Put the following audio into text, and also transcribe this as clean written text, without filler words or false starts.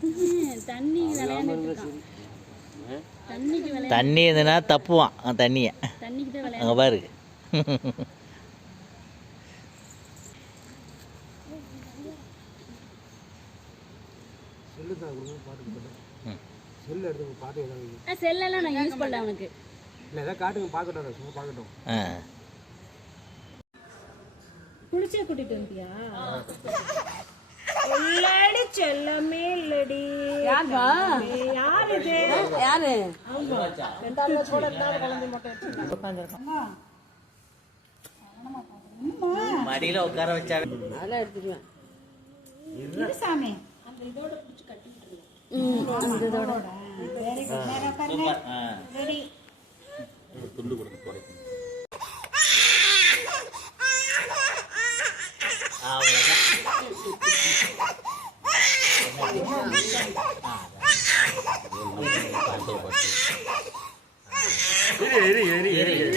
தண்ணி இருந்ததுன்னா தப்புவான் தண்ணியை அங்கே பாரு. செல்லெல்லாம் நான் யூஸ் பண்ணல அவனுக்கு. இல்லை ஏதாவது காட்டுங்க பார்க்கட்டும், சும்மா பார்க்கட்டும். குளிச்சே கூட்டிட்டு வந்தியா? இல்லடி செல்லமே இல்லடி. யாருப்பா? யாரு இது? யாரு? ரெண்டாவது கூட இருந்தாலும் குழந்தை மட்டும் உட்காந்துருக்கான். மடியில உட்கார வச்சா அதெல்லாம் எடுத்துடுவேன். இது சாமி அந்த இதோட பிடிச்சி கட்டி விட்டுருங்க. அந்த இதோட வெரி குட். நேரா உட்காருங்க. ரெடி. துண்டு கொடுங்க குறைக்கும். இரு